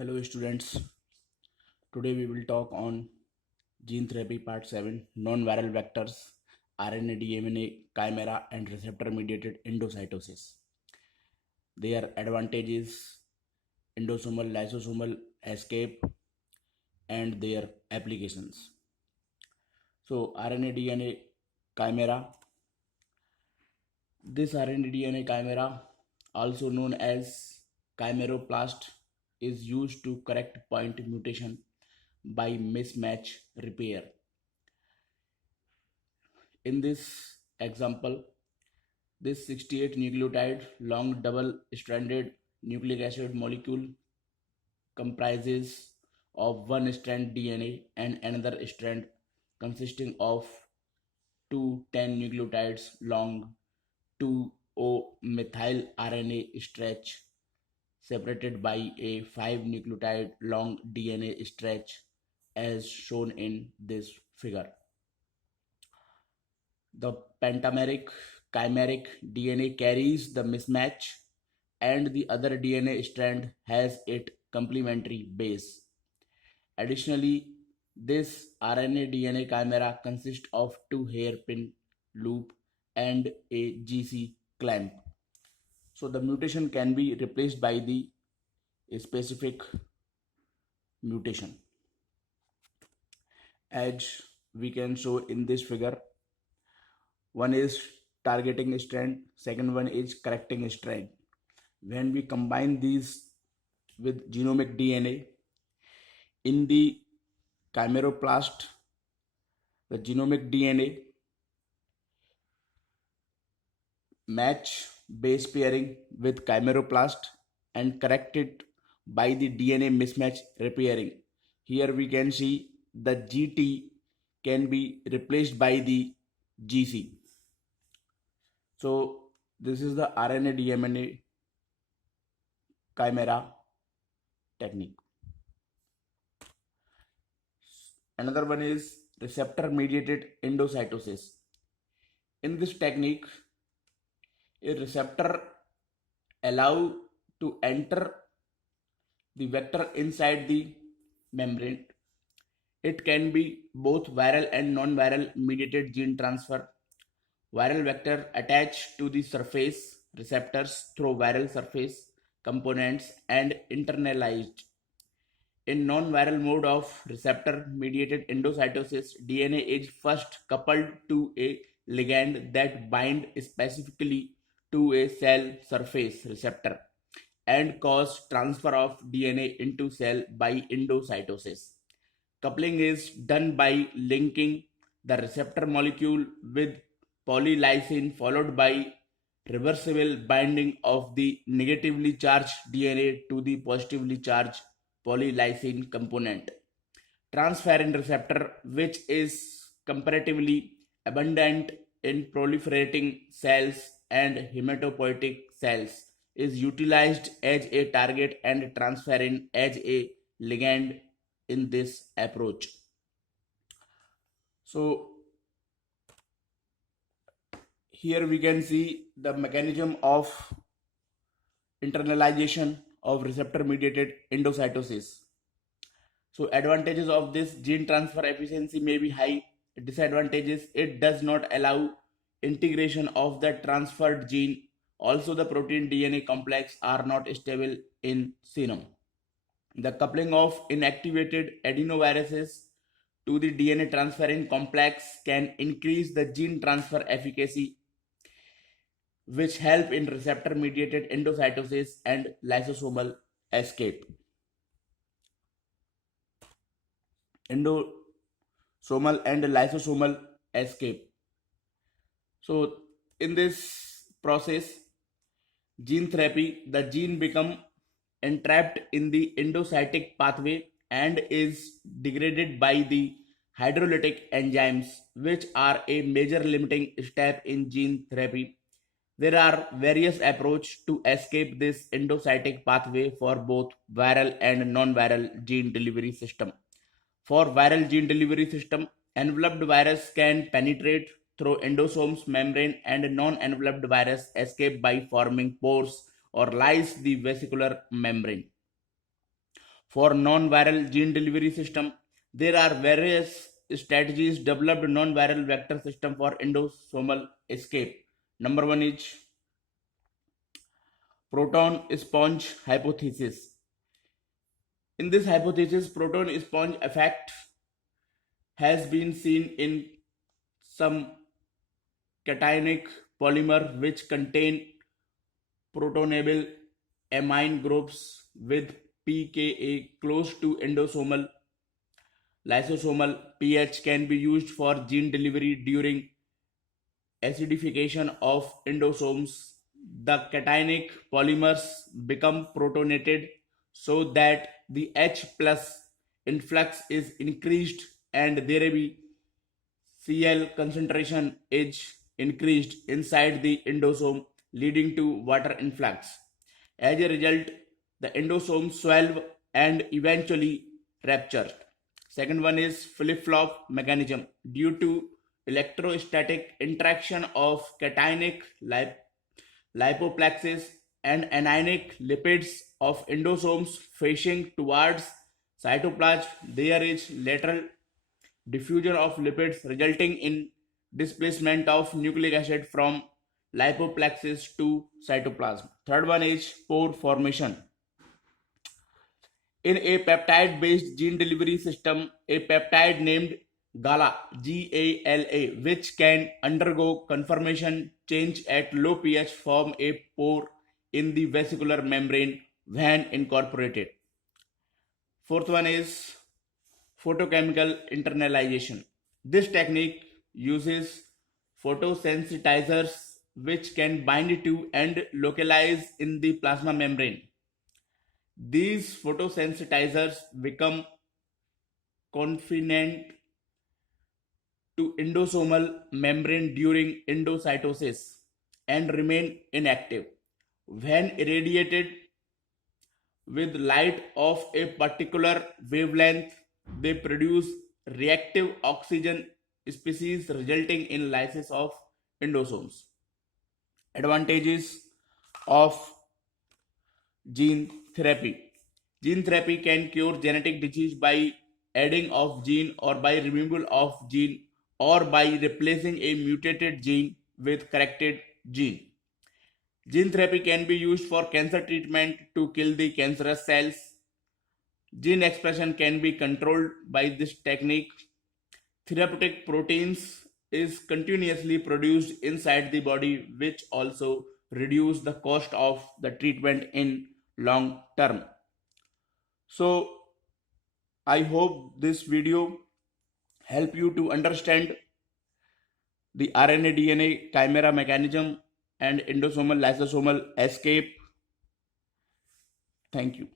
Hello students, today we will talk on gene therapy part 7 non-viral vectors RNA, DNA, chimera and receptor mediated endocytosis. Their advantages, endosomal lysosomal escape and their applications. So RNA DNA chimera. This RNA DNA chimera, also known as chimeroplast, is used to correct point mutation by mismatch repair. In this example, this 68 nucleotide long double stranded nucleic acid molecule comprises of one strand DNA and another strand consisting of two 10 nucleotides long 2O methyl RNA stretch separated by a 5 nucleotide long DNA stretch as shown in this figure. The pentameric chimeric DNA carries the mismatch and the other DNA strand has its complementary base. Additionally, this RNA DNA chimera consists of two hairpin loop and a GC clamp. So the mutation can be replaced by the specific mutation. As we can show in this figure, one is targeting strand, second one is correcting strand. When we combine these with genomic DNA in the chimeroplast, the genomic DNA match base pairing with chimeroplast and corrected by the DNA mismatch repairing. Here we can see the GT can be replaced by the GC. So this is the RNA DNA chimera technique. Another one is receptor mediated endocytosis. In this technique, a receptor allow to enter the vector inside the membrane. It can be both viral and non-viral mediated gene transfer. Viral vector attach to the surface receptors through viral surface components and internalized. In non-viral mode of receptor-mediated endocytosis, DNA is first coupled to a ligand that bind specifically to a cell surface receptor and cause transfer of DNA into cell by endocytosis. Coupling is done by linking the receptor molecule with polylysine followed by reversible binding of the negatively charged DNA to the positively charged polylysine component. Transferrin receptor, which is comparatively abundant in proliferating cells and hematopoietic cells, is utilized as a target and transferrin as a ligand in this approach. So here we can see the mechanism of internalization of receptor mediated endocytosis. So advantages of this gene transfer efficiency may be high. Disadvantages, it does not allow integration of the transferred gene. Also the protein DNA complex are not stable in serum. The coupling of inactivated adenoviruses to the DNA transferrin complex can increase the gene transfer efficacy, which help in receptor mediated endocytosis and lysosomal escape. Endosomal and lysosomal escape. So in this process, gene therapy, the gene become entrapped in the endocytic pathway and is degraded by the hydrolytic enzymes, which are a major limiting step in gene therapy. There are various approaches to escape this endocytic pathway for both viral and non-viral gene delivery system. For viral gene delivery system, enveloped virus can penetrate through endosomes membrane and non-enveloped virus escape by forming pores or lyse the vesicular membrane. For non-viral gene delivery system, there are various strategies developed non-viral vector system for endosomal escape. Number one is proton sponge hypothesis. In this hypothesis, proton sponge effect has been seen in some cationic polymer which contain protonable amine groups with pKa close to endosomal. Lysosomal pH can be used for gene delivery during acidification of endosomes. The cationic polymers become protonated so that the H plus influx is increased and there be Cl concentration is increased inside the endosome, leading to water influx. As a result, the endosome swell and eventually rupture. Second one is flip-flop mechanism. Due to electrostatic interaction of cationic lipoplexes and anionic lipids of endosomes facing towards cytoplasm, there is lateral diffusion of lipids resulting in displacement of nucleic acid from lipoplexes to cytoplasm. Third one is pore formation. In a peptide-based gene delivery system, a peptide named GALA, G-A-L-A, which can undergo conformation change at low pH, form a pore in the vesicular membrane when incorporated. Fourth one is photochemical internalization. This technique uses photosensitizers which can bind to and localize in the plasma membrane. These photosensitizers become confined to endosomal membrane during endocytosis and remain inactive. When irradiated with light of a particular wavelength, they produce reactive oxygen species resulting in lysis of endosomes. Advantages of gene therapy. Gene therapy can cure genetic disease by adding of gene or by removal of gene or by replacing a mutated gene with corrected gene. Gene therapy can be used for cancer treatment to kill the cancerous cells. Gene expression can be controlled by this technique. Therapeutic proteins is continuously produced inside the body, which also reduce the cost of the treatment in long term. So I hope this video help you to understand the RNA DNA chimera mechanism and endosomal lysosomal escape. Thank you.